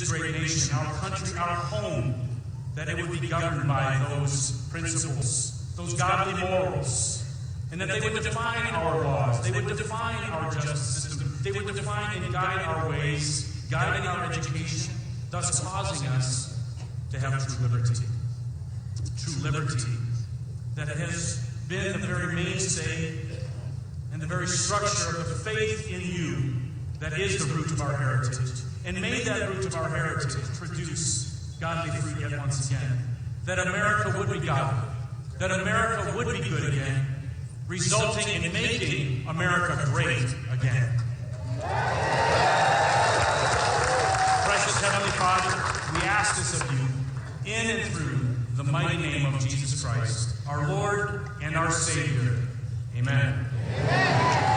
this great nation, our country, our home, that it would be governed by those principles, those godly morals, and that they would define our laws, they would define our justice system, they would define and guide our ways, guiding our education, thus causing us to have true liberty. True liberty that has been the very mainstay and the very structure of the faith in you that is the root of our heritage. And may that root of our heritage produce godly fruit yet once again. That America would be godly. That America would be good again, resulting in making America great again. Precious Heavenly Father, we ask this of you in and through the mighty name of Jesus Christ, our Lord and our Savior. Amen. Amen.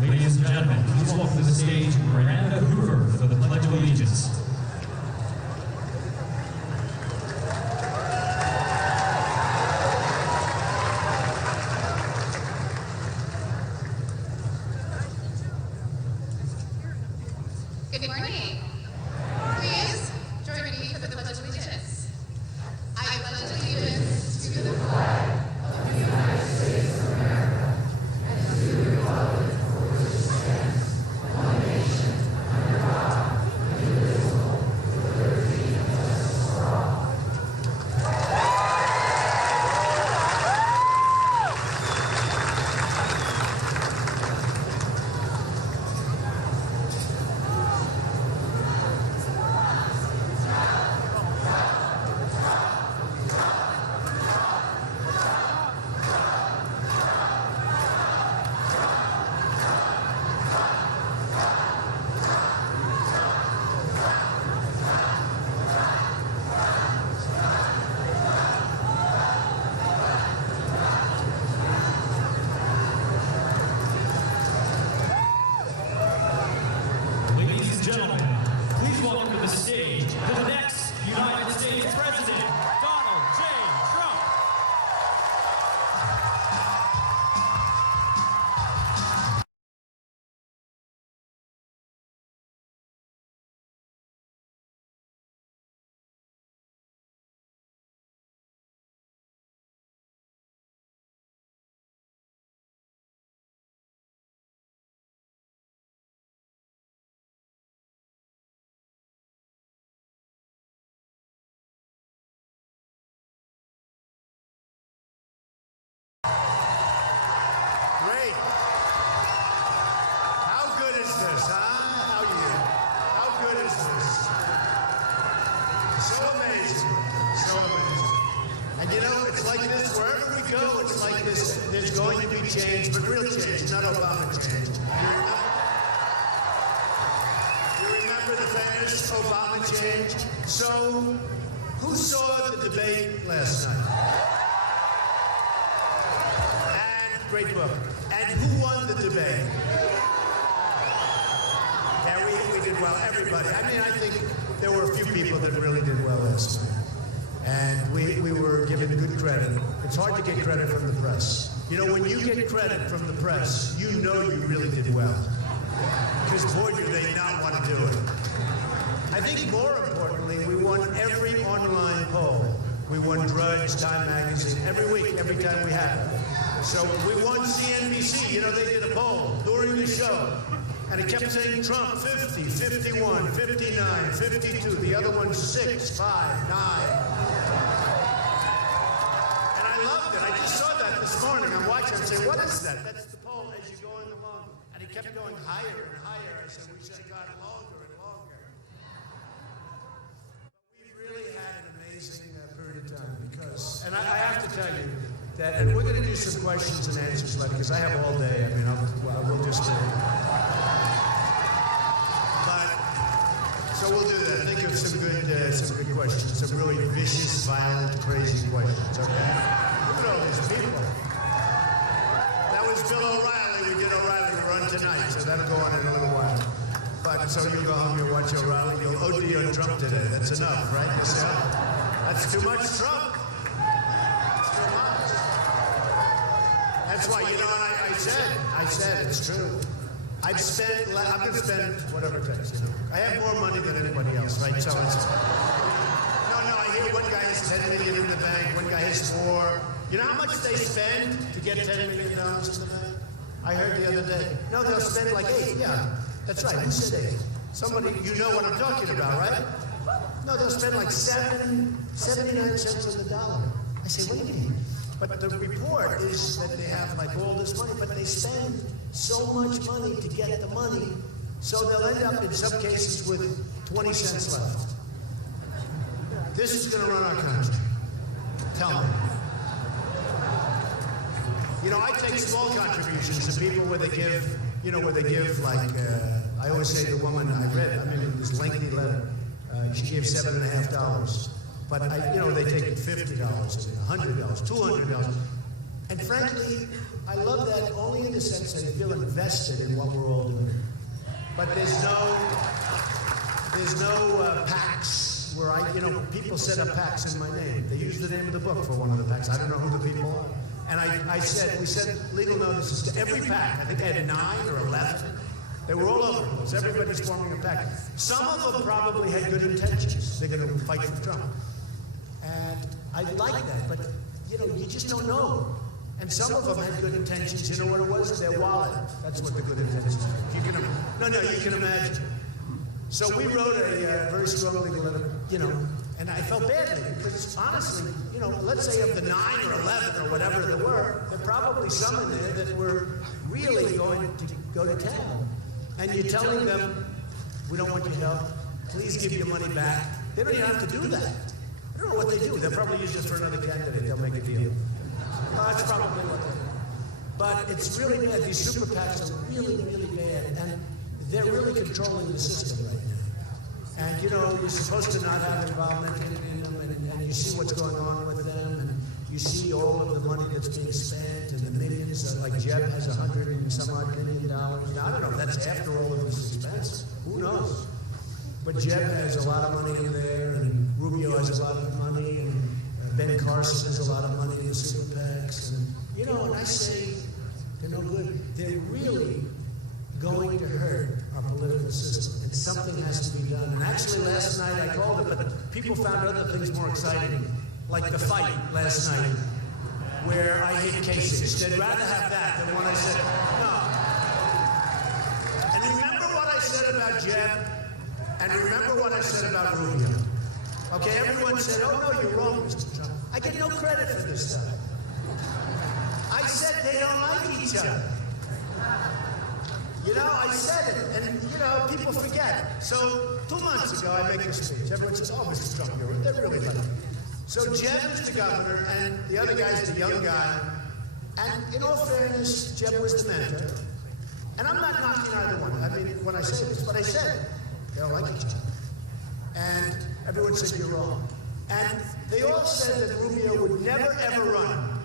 Ladies and gentlemen, please welcome to the stage Reno Hoover for the Pledge of Allegiance. Good morning. Please join me for the Pledge of Allegiance. I pledge allegiance to the flag of the United States of America and to the republic for which it stands, one nation, under God, indivisible, with liberty and justice for all. Ladies and gentlemen, please welcome to the stage the next United States President, Donald J. Trump. Great. How good is this, huh? How good is this? So amazing. So amazing. And you know, it's like this, wherever we go, it's like this. There's going to be change, but real change, not Obama change. You remember the famous Obama change? So, who saw the debate last night? Great book. And who won the debate? Yeah, we did well. Everybody. I mean, I think there were a few people that really did well last night. And we were given good credit. It's hard to get credit from the press. You know, when you get credit from the press, you know you really did well. Because boy, do they not want to do it. I think more importantly, we won every online poll. We won Drudge, Time Magazine, every week, every time we had it. So we won CNBC. You know, they did a poll during the show. And it kept saying Trump 50, 51, 59, 52. The other one 6, 5, 9. And I loved it. I just saw that this morning. I'm watching and saying, what is that? That's the poll as you're going along. And it kept going higher and higher. I said, we should have gotten longer and longer. But we really had an amazing period of time because, and I have to tell you, that, and we're going to do some questions and answers later because I have all day. I mean, we'll just but so we'll do that. Think of some good questions, some really vicious, violent, crazy questions. Okay? Look at all these people. That was Bill O'Reilly. We did O'Reilly run tonight, so that'll go on in a little while. But so you'll go home, you'll watch O'Reilly, you'll OD on Trump today. That's enough, right? You say, oh, that's too much Trump. That's why, you know, I said, it's true. I'm going to spend whatever it takes. You know? I have more money than anybody else, right? So it's, no, I hear one guy has 10 million in the bank, one guy has 4. You know how much they spend to get $10 million in the bank? I heard the other day. No, they'll spend like 8. Yeah, that's right. Who said 8? Somebody, you know what I'm talking about, right? No, they'll spend like 79 cents on the dollar. I say, what do you mean? But the report is that they have like all this money, but they spend so much money to get the money, so they'll end up in some cases with 20 cents left. This is going to run our country. Tell me. You know, I take small contributions to people where they give, like, I always say the woman I read, this lengthy letter, she gave $7.50. But, they take $50, $100, $200. And frankly, I love that only in the sense that they feel invested in what we're all doing. But there's no PACs where people set up PACs in my name. They use the name of the book for one of the PACs. I don't know who the people are. And we sent legal notices to every PAC. I think they had 9 or 11. They were all over the place. Everybody's forming a PAC. Some of them probably had good intentions. They're going to fight for Trump. And I like that, but, you just don't know. And some of them had good intentions. You know what it was? Their wallet. That's what the good intentions were. You can imagine. So we wrote a very strong legal letter, and I felt badly because honestly, let's say of the 9 or 11 or whatever there were probably some in there that were really going to go to town. And you're telling them, we don't want your help. Please give your money back. They don't even have to do that. I don't know what they do. They'll probably use it for another candidate. They'll make a deal. That's probably what they do. But it's really bad. These super PACs are really, really bad. And they're really controlling the system right now. And, you're supposed to not have involvement in them. And you see what's going on with them. And you see all of the money that's being spent and the millions. Like Jeb has $100 and some odd $1 million. Now, I don't know if that's after all of this expense. Who knows? But Jeb has a lot of money in there, and Rubio has a lot of money, and Ben Carson has a lot of money in the super PACs. And, and I say they're no good. They're really going to hurt our political system, and something has to be done. And actually, last night I called it, but people found other things more exciting, like the fight last night, where I hit Kasich. They'd rather have that than when I said, no. And remember what I said about Jeb? And remember what I said about Rubio. Okay, everyone said, oh, no, you're wrong, Mr. Trump. I get no credit for this stuff. I said they don't like each other. I said it, and, people forget. So 2 months ago, I make a speech. Everyone says, oh, Mr. Trump, they're really funny. So Jeb is the governor, and the other guy's the young guy. And in all fairness, Jeb was the mentor. And I'm not knocking either one. When I say this, but I said they don't like each other. And everyone said, you're wrong. And they all said that Rubio would never, ever run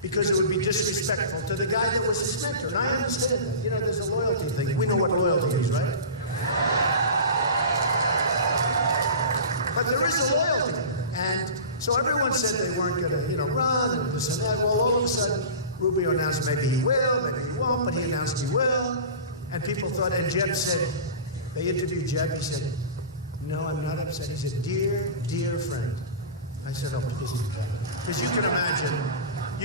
because it would be disrespectful to the guy that was his mentor. And I understand that. There's a loyalty thing. We know what loyalty is, right? But there is a loyalty. And so everyone said they weren't going to, run and this and that. Well, all of a sudden, Rubio announced maybe he will, maybe he won't, but he announced he will. And people thought, and Jeb said, they interviewed Jeb, he said, no, I'm not upset. He said, dear friend. I said, oh, please, because you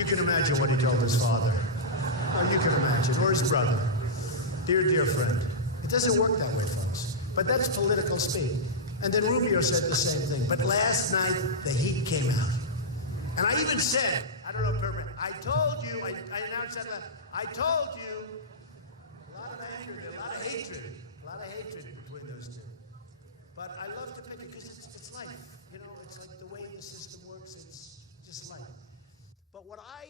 can imagine what he told his father. Or you can imagine, or his brother. Dear friend. It doesn't work that way, folks. But that's political speak. And then Rubio said the same thing. But last night, the heat came out. And I even said, I don't know, I told you, I announced that, I told you, a lot of anger, a lot of hatred between those two. But I love to pick it because it's life. It's like the way the system works, it's just life. But what I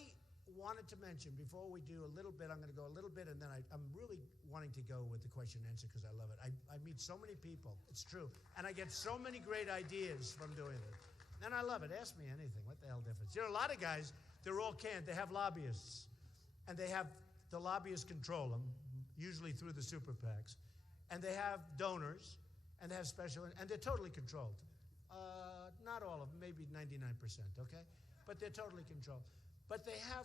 wanted to mention before we do a little bit, I'm going to go a little bit, and then I'm really wanting to go with the question and answer because I love it. I meet so many people, it's true, and I get so many great ideas from doing it. And I love it. Ask me anything. What the hell difference? A lot of guys, they're all canned. They have lobbyists, and the lobbyists control them, usually through the super PACs, and they have donors, and they have special, and they're totally controlled. Not all of them, maybe 99%, okay? But they're totally controlled. But they have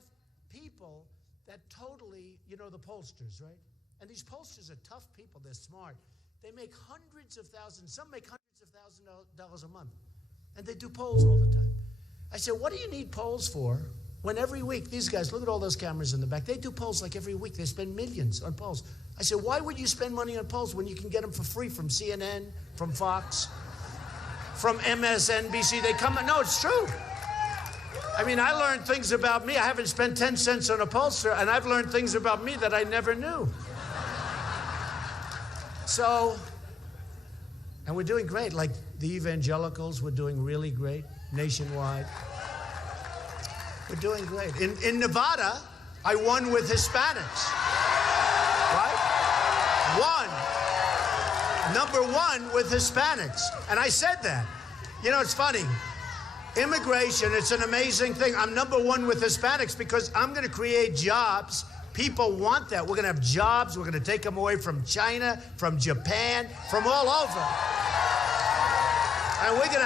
people that totally, you know, the pollsters, right? And these pollsters are tough people. They're smart. They make hundreds of thousands. Some make hundreds of thousands of dollars a month. And they do polls all the time. I said, what do you need polls for when every week, these guys, look at all those cameras in the back. They do polls like every week. They spend millions on polls. I said, why would you spend money on polls when you can get them for free from CNN, from Fox, from MSNBC? They come, no, it's true. I mean, I learned things about me. I haven't spent 10 cents on a pollster, and I've learned things about me that I never knew. So, and we're doing great. Like the evangelicals, we're doing really great nationwide. We're doing great. In Nevada, I won with Hispanics. Right? Number one with Hispanics. And I said that. You know, it's funny. Immigration, it's an amazing thing. I'm number one with Hispanics because I'm going to create jobs. People want that. We're going to have jobs. We're going to take them away from China, from Japan, from all over. And we're going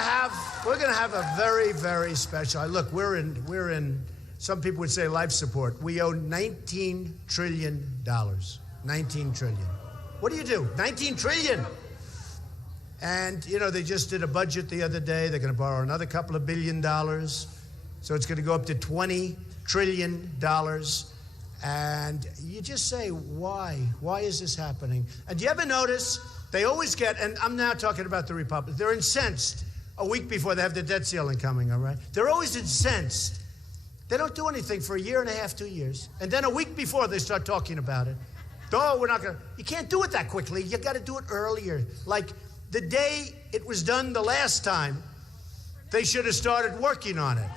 to have a very, very special. Look, we're in. Some people would say life support. We owe $19 trillion. 19 trillion. What do you do? 19 trillion. And you know they just did a budget the other day. They're going to borrow another couple of $1 billion, so it's going to go up to $20 trillion. And you just say, why? Why is this happening? And do you ever notice they always get, and I'm now talking about the Republicans, they're incensed a week before they have the debt ceiling coming, all right? They're always incensed. They don't do anything for a year and a half, 2 years. And then a week before they start talking about it. Oh, we're not going to, you can't do it that quickly. You got to do it earlier. Like the day it was done the last time, they should have started working on it.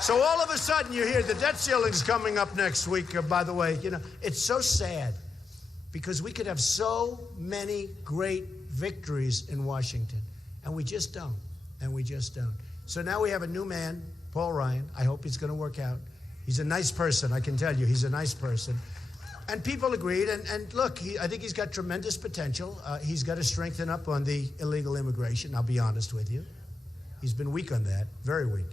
So all of a sudden you hear the debt ceiling's coming up next week, by the way. You know, it's so sad because we could have so many great victories in Washington, and we just don't, and we just don't. So now we have a new man, Paul Ryan. I hope he's going to work out. He's a nice person, I can tell you. He's a nice person. And people agreed, and look, I think he's got tremendous potential. He's got to strengthen up on the illegal immigration, I'll be honest with you. He's been weak on that, very weak.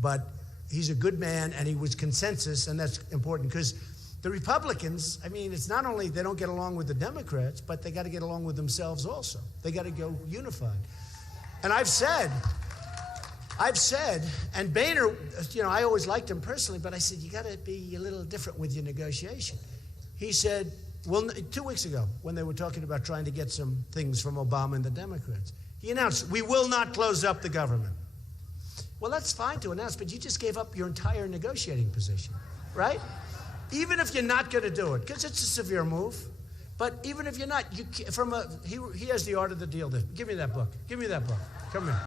But he's a good man, and he was consensus, and that's important because the Republicans, I mean, it's not only they don't get along with the Democrats, but they got to get along with themselves also. They got to go unified. And I've said, and Boehner, you know, I always liked him personally, but I said, you got to be a little different with your negotiation. He said, well, 2 weeks ago, when they were talking about trying to get some things from Obama and the Democrats, he announced, we will not close up the government. Well, that's fine to announce, but you just gave up your entire negotiating position, right? Even if you're not going to do it, because it's a severe move. But even if you're not, he has the art of the deal. Give me that book. Give me that book. Come here.